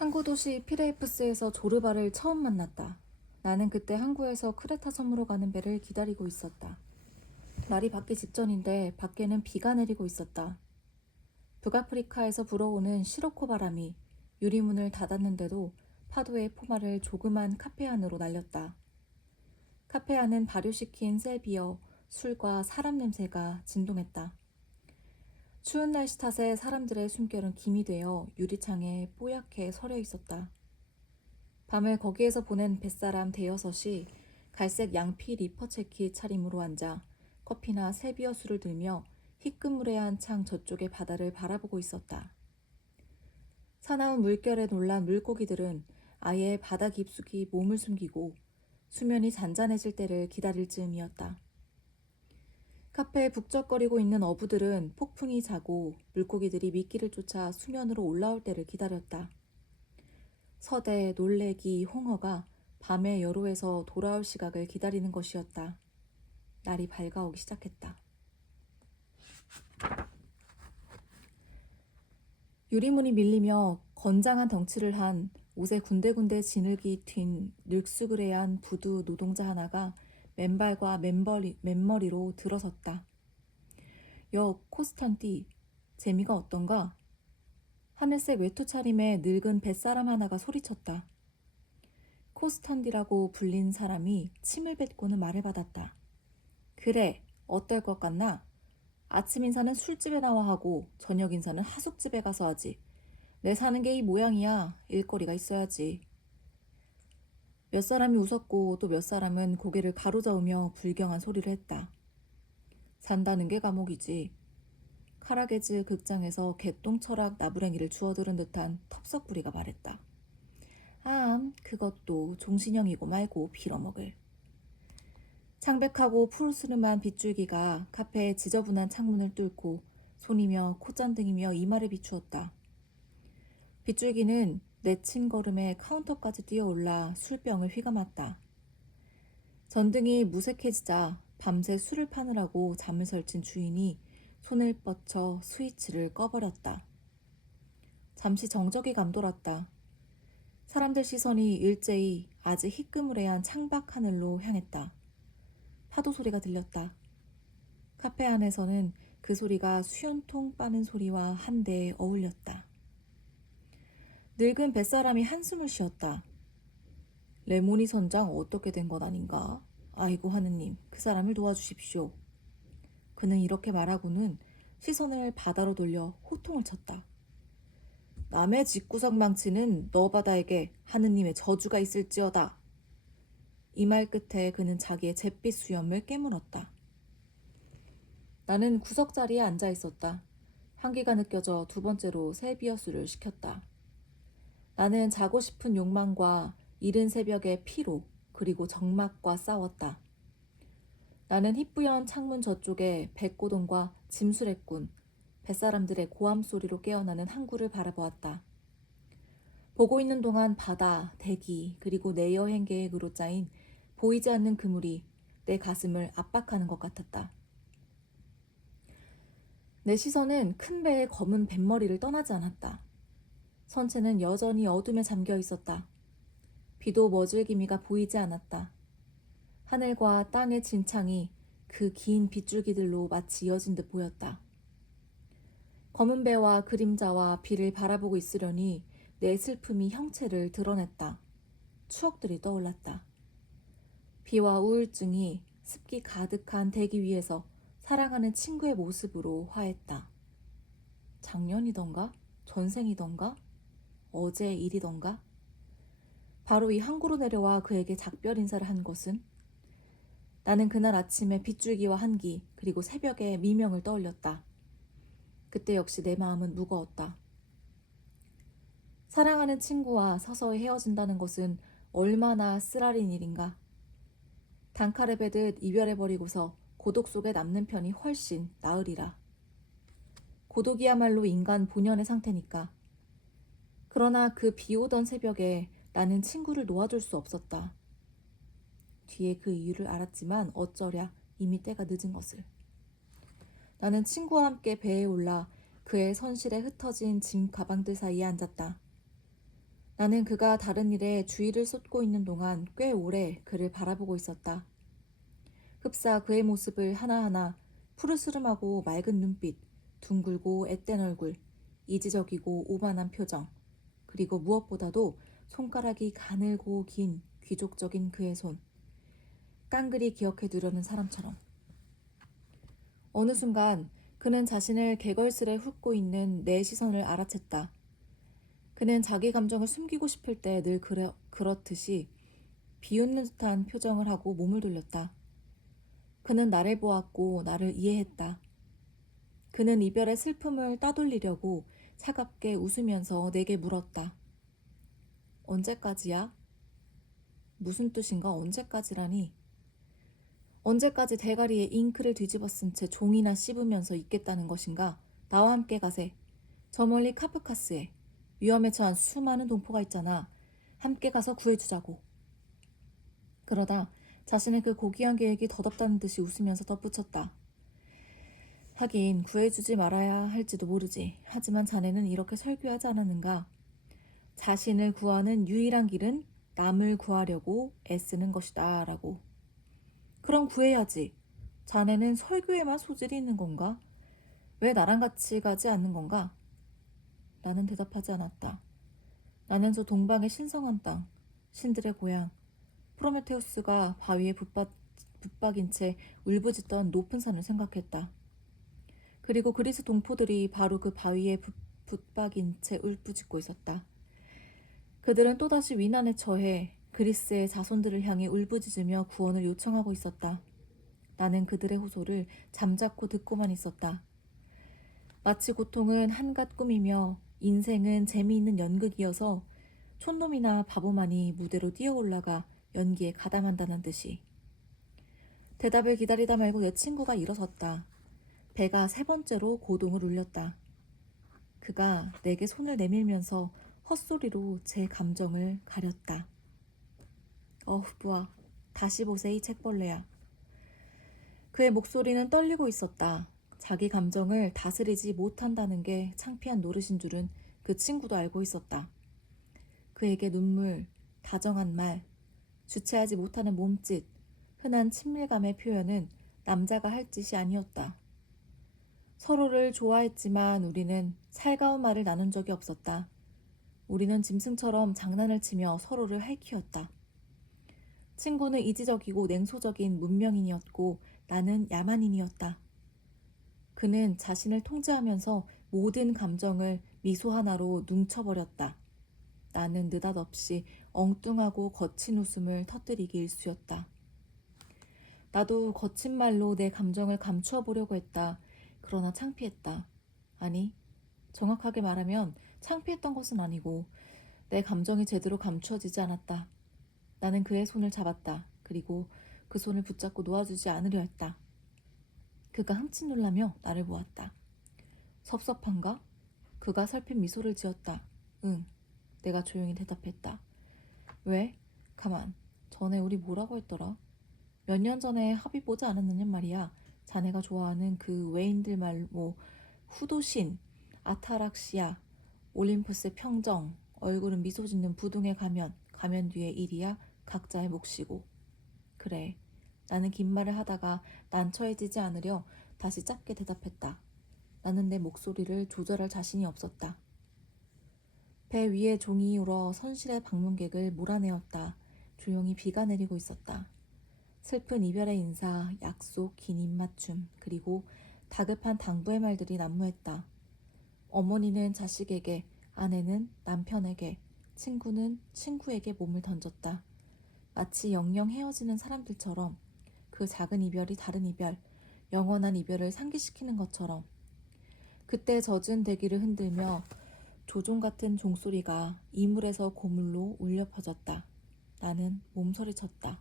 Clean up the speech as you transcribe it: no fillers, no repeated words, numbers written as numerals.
항구 도시 피레이프스에서 조르바를 처음 만났다. 나는 그때 항구에서 크레타 섬으로 가는 배를 기다리고 있었다. 날이 밝기 직전인데 밖에는 비가 내리고 있었다. 북아프리카에서 불어오는 시로코 바람이 유리문을 닫았는데도 파도의 포마를 조그만 카페 안으로 날렸다. 카페 안은 발효시킨 셀비어, 술과 사람 냄새가 진동했다. 추운 날씨 탓에 사람들의 숨결은 김이 되어 유리창에 뽀얗게 서려 있었다. 밤을 거기에서 보낸 뱃사람 대여섯이 갈색 양피 리퍼체키 차림으로 앉아 커피나 세비어 술을 들며 희끗무레한 창 저쪽의 바다를 바라보고 있었다. 사나운 물결에 놀란 물고기들은 아예 바다 깊숙이 몸을 숨기고 수면이 잔잔해질 때를 기다릴 즈음이었다. 카페에 북적거리고 있는 어부들은 폭풍이 자고 물고기들이 미끼를 쫓아 수면으로 올라올 때를 기다렸다. 서대, 놀래기, 홍어가 밤의 여로에서 돌아올 시각을 기다리는 것이었다. 날이 밝아오기 시작했다. 유리문이 밀리며 건장한 덩치를 한 옷에 군데군데 진흙이 튄 늙수그레한 부두 노동자 하나가 맨발과 맨머리로 들어섰다. 여 코스탄띠, 재미가 어떤가? 하늘색 외투 차림의 늙은 뱃사람 하나가 소리쳤다. 코스탄디라고 불린 사람이 침을 뱉고는 말을 받았다. 그래, 어떨 것 같나? 아침 인사는 술집에 나와 하고 저녁 인사는 하숙집에 가서 하지. 내 사는 게 이 모양이야. 일거리가 있어야지. 몇 사람이 웃었고 또 몇 사람은 고개를 가로저으며 불경한 소리를 했다. 산다는 게 감옥이지. 카라게즈 극장에서 개똥철학 나부랭이를 주워들은 듯한 텁석부리가 말했다. 그것도 종신형이고 말고 빌어먹을. 창백하고 푸르스름한 빗줄기가 카페의 지저분한 창문을 뚫고 손이며 콧잔등이며 이마를 비추었다. 빗줄기는 내친 걸음에 카운터까지 뛰어올라 술병을 휘감았다. 전등이 무색해지자 밤새 술을 파느라고 잠을 설친 주인이 손을 뻗쳐 스위치를 꺼버렸다. 잠시 정적이 감돌았다. 사람들 시선이 일제히 아직 희끄무레한 창밖 하늘로 향했다. 파도 소리가 들렸다. 카페 안에서는 그 소리가 수연통 빠는 소리와 한데에 어울렸다. 늙은 뱃사람이 한숨을 쉬었다. 레모니 선장 어떻게 된 것 아닌가? 아이고 하느님, 그 사람을 도와주십시오. 그는 이렇게 말하고는 시선을 바다로 돌려 호통을 쳤다. 남의 집구석 망치는 너 바다에게 하느님의 저주가 있을지어다. 이 말 끝에 그는 자기의 잿빛 수염을 깨물었다. 나는 구석자리에 앉아 있었다. 한기가 느껴져 두 번째로 세비어수를 시켰다. 나는 자고 싶은 욕망과 이른 새벽의 피로 그리고 정막과 싸웠다. 나는 희뿌연 창문 저쪽에 백고동과 짐수레꾼, 뱃사람들의 고함 소리로 깨어나는 항구를 바라보았다. 보고 있는 동안 바다, 대기, 그리고 내 여행 계획으로 짜인 보이지 않는 그물이 내 가슴을 압박하는 것 같았다. 내 시선은 큰 배의 검은 뱃머리를 떠나지 않았다. 선체는 여전히 어둠에 잠겨 있었다. 비도 머질기미가 보이지 않았다. 하늘과 땅의 진창이 그 긴 빗줄기들로 마치 이어진 듯 보였다. 검은 배와 그림자와 비를 바라보고 있으려니 내 슬픔이 형체를 드러냈다. 추억들이 떠올랐다. 비와 우울증이 습기 가득한 대기 위에서 사랑하는 친구의 모습으로 화했다. 작년이던가? 전생이던가? 어제 일이던가? 바로 이 항구로 내려와 그에게 작별 인사를 한 것은? 나는 그날 아침에 빗줄기와 한기 그리고 새벽의 미명을 떠올렸다. 그때 역시 내 마음은 무거웠다. 사랑하는 친구와 서서히 헤어진다는 것은 얼마나 쓰라린 일인가. 단칼에 베듯 이별해버리고서 고독 속에 남는 편이 훨씬 나으리라. 고독이야말로 인간 본연의 상태니까. 그러나 그 비오던 새벽에 나는 친구를 놓아줄 수 없었다. 뒤에 그 이유를 알았지만 어쩌랴 이미 때가 늦은 것을. 나는 친구와 함께 배에 올라 그의 선실에 흩어진 짐 가방들 사이에 앉았다. 나는 그가 다른 일에 주의를 쏟고 있는 동안 꽤 오래 그를 바라보고 있었다. 흡사 그의 모습을 하나하나 푸르스름하고 맑은 눈빛, 둥글고 앳된 얼굴, 이지적이고 오만한 표정, 그리고 무엇보다도 손가락이 가늘고 긴 귀족적인 그의 손, 깡그리 기억해 두려는 사람처럼. 어느 순간 그는 자신을 개걸스레 훑고 있는 내 시선을 알아챘다. 그는 자기 감정을 숨기고 싶을 때 늘 그렇듯이 비웃는 듯한 표정을 하고 몸을 돌렸다. 그는 나를 보았고 나를 이해했다. 그는 이별의 슬픔을 따돌리려고 차갑게 웃으면서 내게 물었다. 언제까지야? 무슨 뜻인가 언제까지라니? 언제까지 대가리에 잉크를 뒤집어 쓴 채 종이나 씹으면서 있겠다는 것인가? 나와 함께 가세. 저 멀리 카프카스에 위험에 처한 수많은 동포가 있잖아. 함께 가서 구해주자고. 그러다 자신의 그 고귀한 계획이 덧없다는 듯이 웃으면서 덧붙였다. 하긴 구해주지 말아야 할지도 모르지. 하지만 자네는 이렇게 설교하지 않았는가? 자신을 구하는 유일한 길은 남을 구하려고 애쓰는 것이다 라고. 그럼 구해야지. 자네는 설교에만 소질이 있는 건가? 왜 나랑 같이 가지 않는 건가? 나는 대답하지 않았다. 나는 저 동방의 신성한 땅, 신들의 고향, 프로메테우스가 바위에 붙박인 채 울부짖던 높은 산을 생각했다. 그리고 그리스 동포들이 바로 그 바위에 붙박인 채 울부짖고 있었다. 그들은 또다시 위난에 처해 그리스의 자손들을 향해 울부짖으며 구원을 요청하고 있었다. 나는 그들의 호소를 잠자코 듣고만 있었다. 마치 고통은 한갓 꿈이며 인생은 재미있는 연극이어서 촌놈이나 바보만이 무대로 뛰어 올라가 연기에 가담한다는 듯이. 대답을 기다리다 말고 내 친구가 일어섰다. 배가 세 번째로 고동을 울렸다. 그가 내게 손을 내밀면서 헛소리로 제 감정을 가렸다. 부아, 다시 보세 이 책벌레야. 그의 목소리는 떨리고 있었다. 자기 감정을 다스리지 못한다는 게 창피한 노릇인 줄은 그 친구도 알고 있었다. 그에게 눈물, 다정한 말, 주체하지 못하는 몸짓, 흔한 친밀감의 표현은 남자가 할 짓이 아니었다. 서로를 좋아했지만 우리는 살가운 말을 나눈 적이 없었다. 우리는 짐승처럼 장난을 치며 서로를 할퀴었다. 친구는 이지적이고 냉소적인 문명인이었고 나는 야만인이었다. 그는 자신을 통제하면서 모든 감정을 미소 하나로 눈쳐버렸다. 나는 느닷없이 엉뚱하고 거친 웃음을 터뜨리기 일쑤였다. 나도 거친 말로 내 감정을 감추어 보려고 했다. 그러나 창피했다. 아니, 정확하게 말하면 창피했던 것은 아니고 내 감정이 제대로 감추어지지 않았다. 나는 그의 손을 잡았다. 그리고 그 손을 붙잡고 놓아주지 않으려 했다. 그가 흠칫 놀라며 나를 보았다. 섭섭한가? 그가 살핀 미소를 지었다. 응, 내가 조용히 대답했다. 왜? 가만, 전에 우리 뭐라고 했더라? 몇 년 전에 합의 보지 않았느냐 말이야. 자네가 좋아하는 그 외인들 말뭐 후도신, 아타락시아, 올림푸스의 평정, 얼굴은 미소 짓는 부둥의 가면 뒤에 일이야 각자의 몫이고. 그래, 나는 긴 말을 하다가 난처해지지 않으려 다시 짧게 대답했다. 나는 내 목소리를 조절할 자신이 없었다. 배 위에 종이 울어 선실의 방문객을 몰아내었다. 조용히 비가 내리고 있었다. 슬픈 이별의 인사, 약속, 긴 입맞춤, 그리고 다급한 당부의 말들이 난무했다. 어머니는 자식에게, 아내는 남편에게, 친구는 친구에게 몸을 던졌다. 마치 영영 헤어지는 사람들처럼 그 작은 이별이 다른 이별, 영원한 이별을 상기시키는 것처럼. 그때 젖은 대기를 흔들며 조종 같은 종소리가 이물에서 고물로 울려 퍼졌다. 나는 몸서리쳤다.